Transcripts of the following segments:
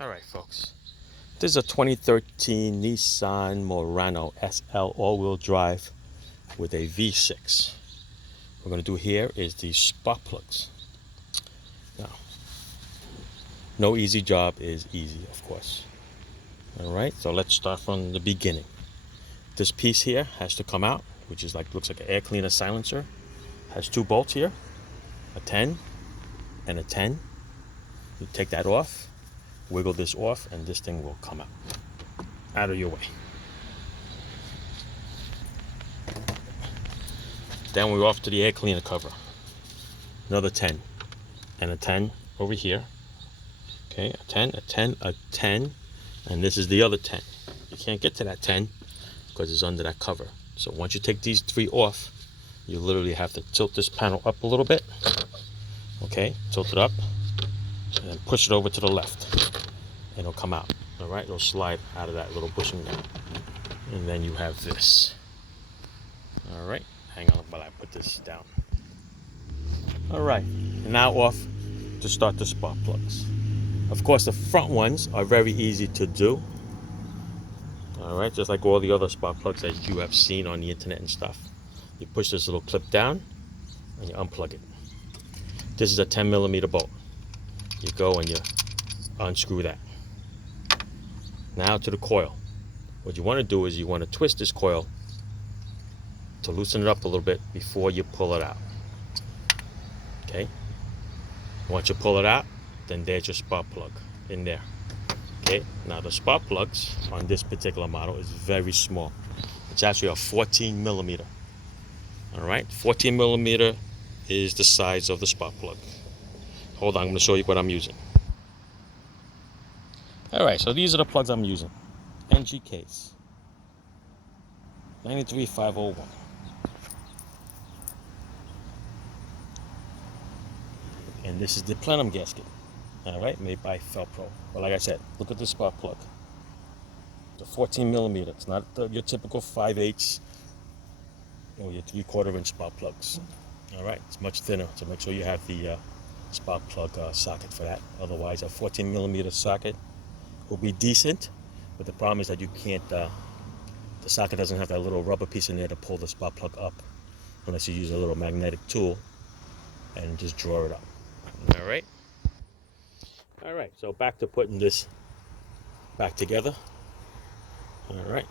All right, folks. This is a 2013 Nissan Murano SL all-wheel drive with a V6. What we're going to do here is the spark plugs. Now, no easy job is easy, of course. All right, so let's start from the beginning. This piece here has to come out, which is looks like an air cleaner silencer. Has two bolts here, a 10 and a 10. You take that off, wiggle this off, and this thing will come out of your way. Then we're off to the air cleaner cover. Another 10 and a 10 over here. Okay, a 10, a 10, a 10, and this is the other 10. You can't get to that 10 because it's under that cover. So once you take these three off, you literally have to tilt this panel up a little bit. Okay, tilt it up and then push it over to the left and it'll come out. All right, it'll slide out of that little bushing there. And then you have this. All right, hang on while I put this down. All right, now off to start the spark plugs. Of course, the front ones are very easy to do. All right, just like all the other spark plugs that you have seen on the internet and stuff. You push this little clip down and you unplug it. This is a 10mm bolt. You go and you unscrew that. Now to the coil. What you want to do is you want to twist this coil to loosen it up a little bit before you pull it out. Okay? Once you pull it out, then there's your spark plug in there. Okay? Now the spark plugs on this particular model is very small. It's actually a 14mm. All right? 14mm is the size of the spark plug. Hold on, I'm going to show you what I'm using. All right, so these are the plugs I'm using. NGKs. 93501. And this is the plenum gasket. All right, made by Felpro. But like I said, look at the spark plug. It's a 14mm. It's not your typical 5/8 or your 3/4 inch spark plugs. All right, it's much thinner, so make sure you have the spark plug socket for that. Otherwise, a 14mm socket will be decent, but the problem is that you can't, the socket doesn't have that little rubber piece in there to pull the spark plug up unless you use a little magnetic tool and just draw it up. All right. All right, so back to putting this back together. All right,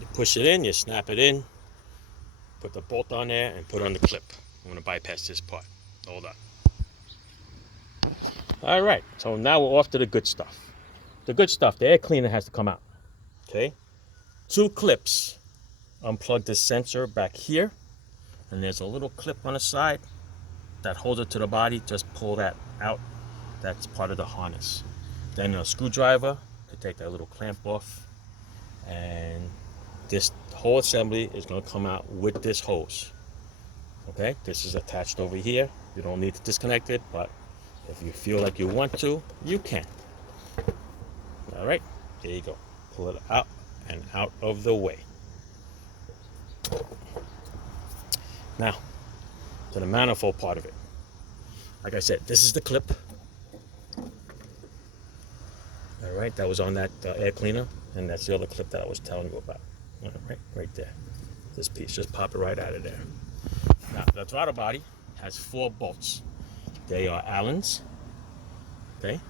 you push it in, you snap it in, put the bolt on there, and put on the clip. I'm going to bypass this part. Hold on. All right, so now we're off to the good stuff. The good stuff, the air cleaner has to come out. Okay, two clips. Unplug the sensor back here, and there's a little clip on the side that holds it to the body. Just pull that out. That's part of the harness. Then a screwdriver to take that little clamp off, and this whole assembly is going to come out with this hose. Okay, this is attached over here. You don't need to disconnect it, but if you feel like you want to, you can. All right, there you go. Pull it out and out of the way. Now, to the manifold part of it. Like I said, this is the clip. All right, that was on that air cleaner, and that's the other clip that I was telling you about. All right there. This piece, just pop it right out of there. Now, the throttle body has 4 bolts. They are Allen's. Okay.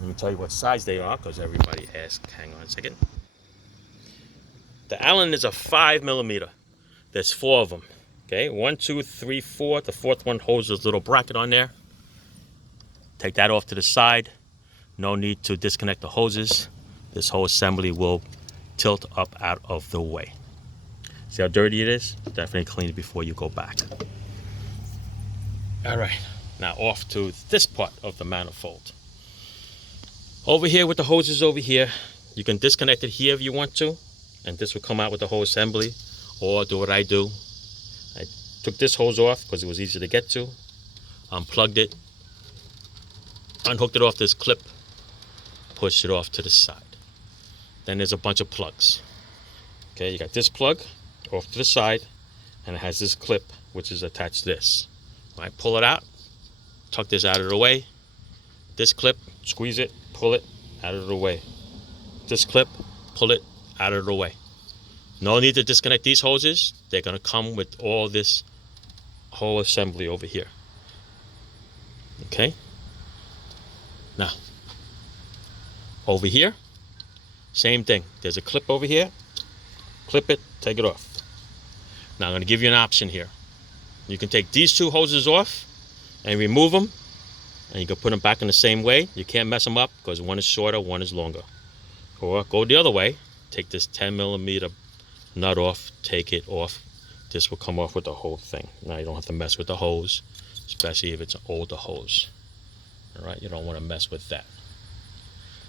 Let me tell you what size they are, because everybody asks. Hang on a second. The Allen is a 5mm. There's 4 of them. Okay, 1, 2, 3, 4. The 4th one holds this little bracket on there. Take that off to the side. No need to disconnect the hoses. This whole assembly will tilt up out of the way. See how dirty it is? Definitely clean it before you go back. All right, now off to this part of the manifold. Over here with the hoses over here, you can disconnect it here if you want to, and this will come out with the whole assembly. Or do what I do. I took this hose off because it was easy to get to, unplugged it, unhooked it off this clip, pushed it off to the side. Then there's a bunch of plugs. Okay, you got this plug off to the side, and it has this clip which is attached to this. All right, pull it out, tuck this out of the way. This clip, squeeze it, pull it, out of the way. This clip, pull it out of the way. No need to disconnect these hoses. They're going to come with all this whole assembly over here. Okay? Now, over here, same thing. There's a clip over here. Clip it, take it off. Now I'm going to give you an option here. You can take these two hoses off and remove them, and you can put them back in the same way. You can't mess them up because one is shorter, one is longer. Or go the other way. Take this 10mm nut off, take it off. This will come off with the whole thing. Now you don't have to mess with the hose, especially if it's an older hose. All right, you don't want to mess with that.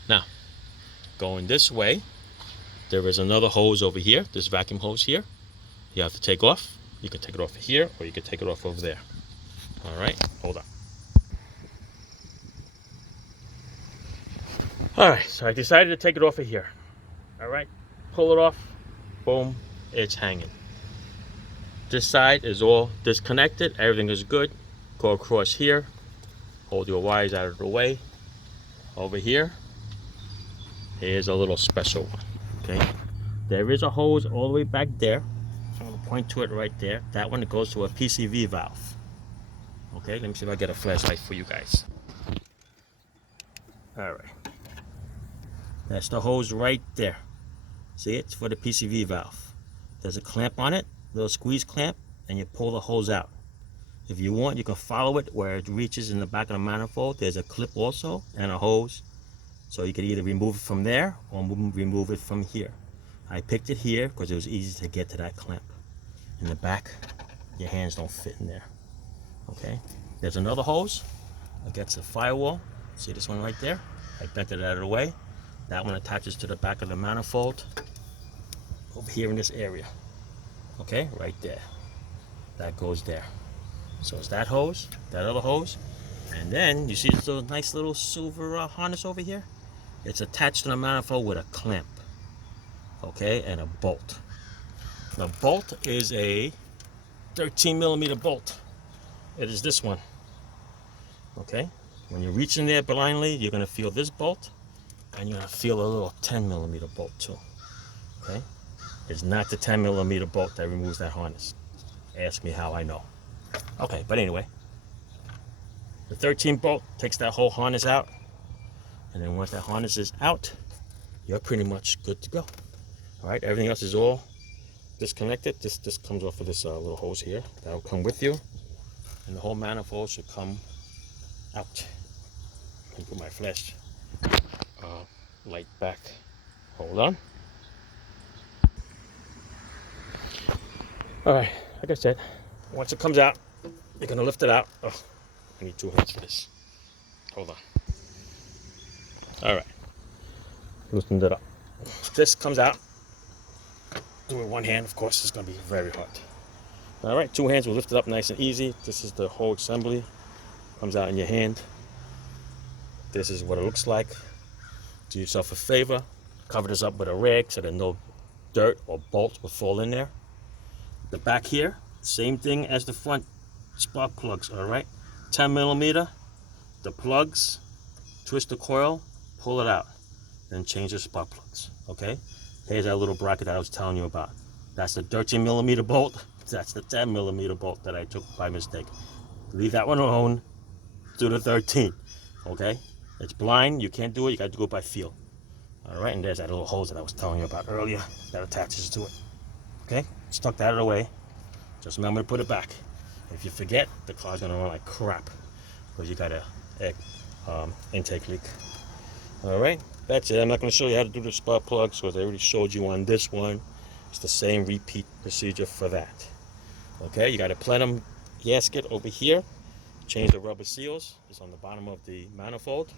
Now, going this way, there is another hose over here, this vacuum hose here. You have to take off. You can take it off here, or you can take it off over there. All right, hold on. All right, so I decided to take it off of here. All right, pull it off, boom, it's hanging. This side is all disconnected, everything is good. Go across here, hold your wires out of the way. Over here, here's a little special one, okay? There is a hose all the way back there. I'm gonna point to it right there. That one goes to a PCV valve. Okay, let me see if I get a flashlight for you guys. All right. That's the hose right there. See, it's for the PCV valve. There's a clamp on it, little squeeze clamp, and you pull the hose out. If you want, you can follow it where it reaches in the back of the manifold. There's a clip also and a hose. So you can either remove it from there or remove it from here. I picked it here because it was easy to get to that clamp. In the back, your hands don't fit in there. Okay, there's another hose against the firewall. See this one right there? I bent it out of the way. That one attaches to the back of the manifold over here in this area. Okay, right there. That goes there. So it's that hose, that other hose, and then you see this little nice little silver harness over here? It's attached to the manifold with a clamp, okay, and a bolt. The bolt is a 13mm bolt. It is this one, okay? When you reach in there blindly, you're gonna feel this bolt, and you're gonna feel a little 10mm bolt too, okay? It's not the 10mm bolt that removes that harness. Ask me how I know. Okay, but anyway, the 13 bolt takes that whole harness out, and then once that harness is out, you're pretty much good to go. All right, everything else is all disconnected. This comes off of this little hose here. That'll come with you, and the whole manifold should come out. Let me put my flash light back. Hold on. All right, like I said, once it comes out, you're gonna lift it out. Oh, I need 2 hands for this. Hold on. All right, loosened it up. This comes out. Do it with one hand, of course, it's gonna be very hard. All right, 2 hands will lift it up nice and easy. This is the whole assembly. Comes out in your hand. This is what it looks like. Do yourself a favor, cover this up with a rag so that no dirt or bolts will fall in there. The back here, same thing as the front spark plugs, all right? 10mm, the plugs, twist the coil, pull it out, then change the spark plugs, okay? Here's that little bracket that I was telling you about. That's the 13mm bolt. That's the 10mm bolt that I took by mistake. Leave that one alone, do the 13, okay? It's blind, you can't do it, you gotta do it by feel. All right, and there's that little hose that I was telling you about earlier that attaches to it, okay? Stuck that out of the way. Just remember to put it back. If you forget, the car's gonna run like crap because you got a intake leak. All right, that's it. I'm not gonna show you how to do the spark plugs because I already showed you on this one. It's the same repeat procedure for that. Okay, you got a plenum gasket over here. Change the rubber seals. It's on the bottom of the manifold.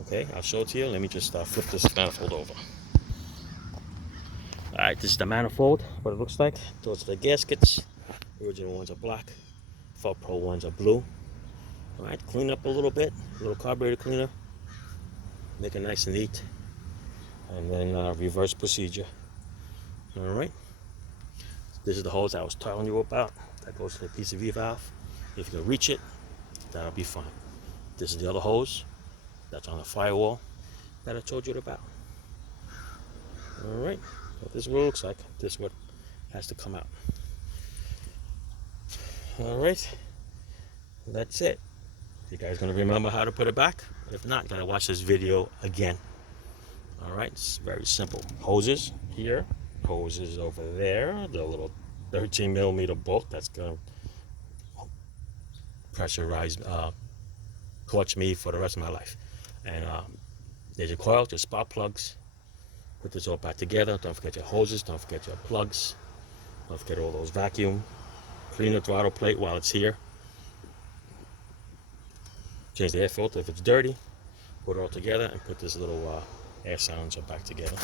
Okay, I'll show it to you. Let me just flip this manifold over. All right, this is the manifold, what it looks like. Those are the gaskets. The original ones are black. Felt Pro ones are blue. All right, clean up a little bit. A little carburetor cleaner. Make it nice and neat. And then reverse procedure. All right. This is the hose I was telling you about. That goes to the PCV valve. If you can reach it, that'll be fine. This is the other hose. That's on the firewall. that I told you about. Alright, so this is what it looks like. This is what has to come out. Alright, that's it. You guys gonna remember how to put it back? If not, gotta watch this video again. Alright, it's very simple. Hoses here, hoses over there, the little 13mm bolt that's gonna pressurize, torch me for the rest of my life. And there's your coil, your spark plugs. Put this all back together. Don't forget your hoses, don't forget your plugs, don't forget all those vacuum. Clean the throttle plate while it's here. Change the air filter if it's dirty. Put it all together and put this little air silencer back together.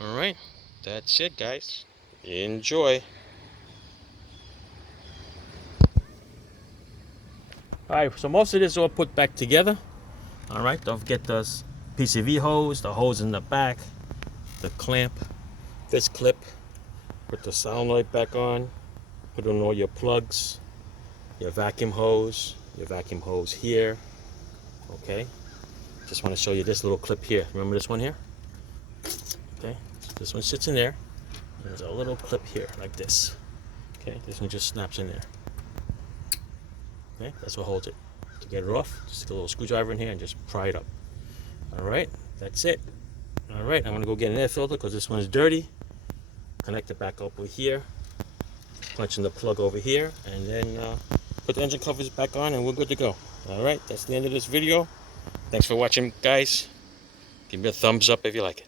Alright, that's it guys. Enjoy. Alright, so most of this is all put back together. Alright, don't forget the PCV hose, the hose in the back, the clamp, this clip. Put the solenoid back on. Put on all your plugs, your vacuum hose here. Okay, just want to show you this little clip here. Remember this one here? Okay, this one sits in there. There's a little clip here like this. Okay, this one just snaps in there. Okay, that's what holds it. To get it off, just stick a little screwdriver in here and just pry it up. Alright, that's it. Alright, I'm going to go get an air filter because this one's dirty. Connect it back over here. Punch in the plug over here. And then put the engine covers back on and we're good to go. Alright, that's the end of this video. Thanks for watching, guys. Give me a thumbs up if you like it.